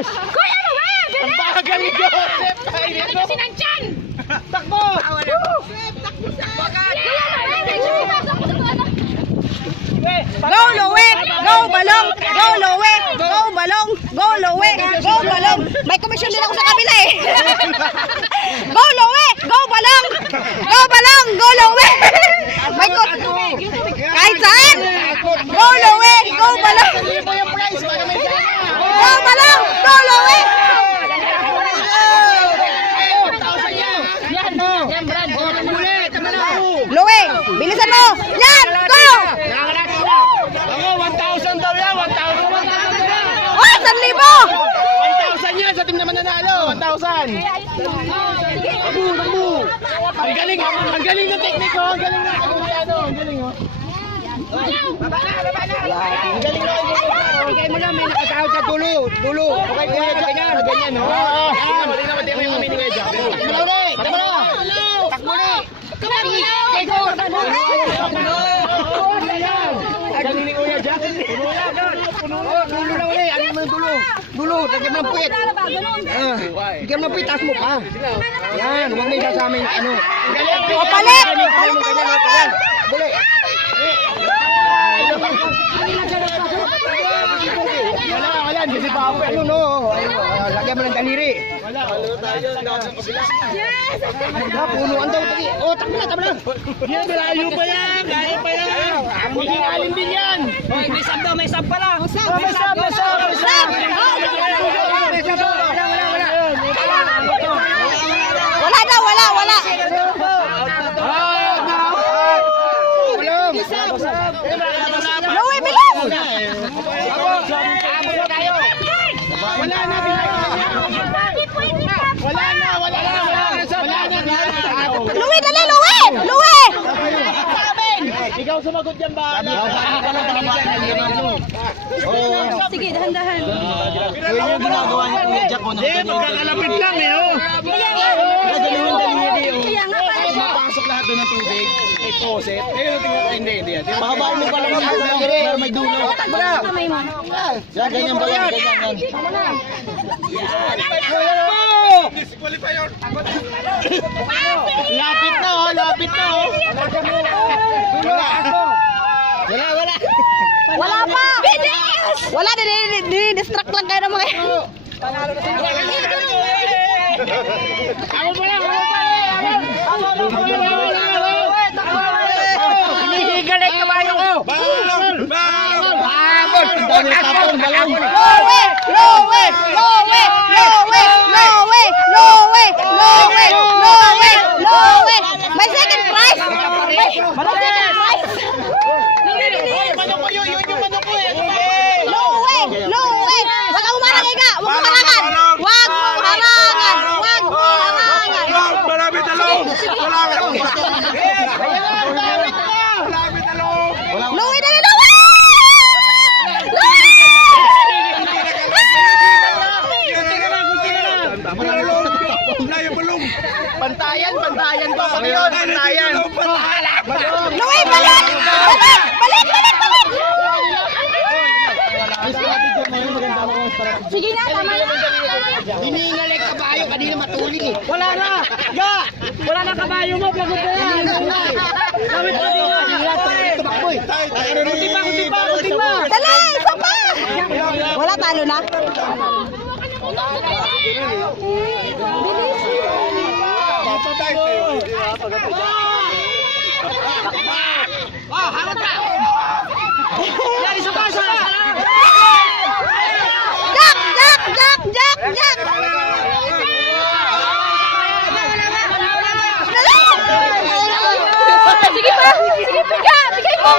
bilis! Kuya Noel! Ang Bilis! bagal ni Joseph! Kasi nandyan! Takbo! Kuya Noel! Go Lowe! Go Balong! Go Lowe! Go Balong! Go Lowe! Go Balong! May komisyon din ako sa kabila eh. Go Lowe! Go Balong! Go Balong! Go Lowe! May ko kahit saan! Go Lowe! Go Balong! Go Balong! Go Lowe! Lowe! Bilisan mo! Yan! Go! Ako, 1,000 daw yan! 1,000! Oh! 1,000! 1,000 yan! Sa team naman nanalo! 1,000! Ang galing! Ang galing ng teknik ko! Ang galing ng ano! Ang galing oh! Ang galing na! Bigay mo na! May nakasahod sa tulo! Tulo! Okay, kuya Jack! Ganyan oh! Hindi naman tayo yung mamini kuya Jack! Takbo na ulit! Takbo na! Takbo na! Galing ni Kuya Jack. Dulo na uli. Ano mo yung dulo? Dulo. Lagyan mo ng puwit. Lagyan mo ng puwit. Taas mo pa. Yan. Huwag may isa sa amin. Ano? O palit! Palit mo ganyan. Buli. Wala. Hindi pa ako. Ano no? Lagyan mo ng daliri. Wala tayo. Yes! Punuan daw. Oh, takbo na. Yan, malayo pa yan. Kaya pa yan. Muling alin din yan. May sab daw. May sab pala. May sab. Wala daw, wala. Lowe, bilis! Lowe, dali, Lowe! Lowe! Ikaw sumagot yan ba? Sige, dahan-dahan. Yun yung ginagawa niya Kuya Jack. Magkakalapit lang eh. Kaya nga pala. Pasok lahat doon ng tubig. May poset. Hindi. Pahabaan mo pala ng pero may dulo. Takbo na. Kamay mo. Ganyan ba yan? Ganyan. Lapit na oh. Wala. Wala pa! Wala, distract lang kayo ng mga... Hinihigal ay kabayo ko! Balon! Lowe! May second prize! Lowe! Wag kang umarangay ka! Wag mong harangan! Malapit na loob! Lowe, dali, Lowe! Pantayan ko kami yun! Pantayan! Lowe, balik! Sige na, tama na! Hiningal ay kabayo, kanina matuling eh. Wala na kabayo mo, pagod na yan. Gamit pa din nga. Kunti pa. Dali, isa pa! Wala, talo na. Jack! Sige pa! Bigay mo!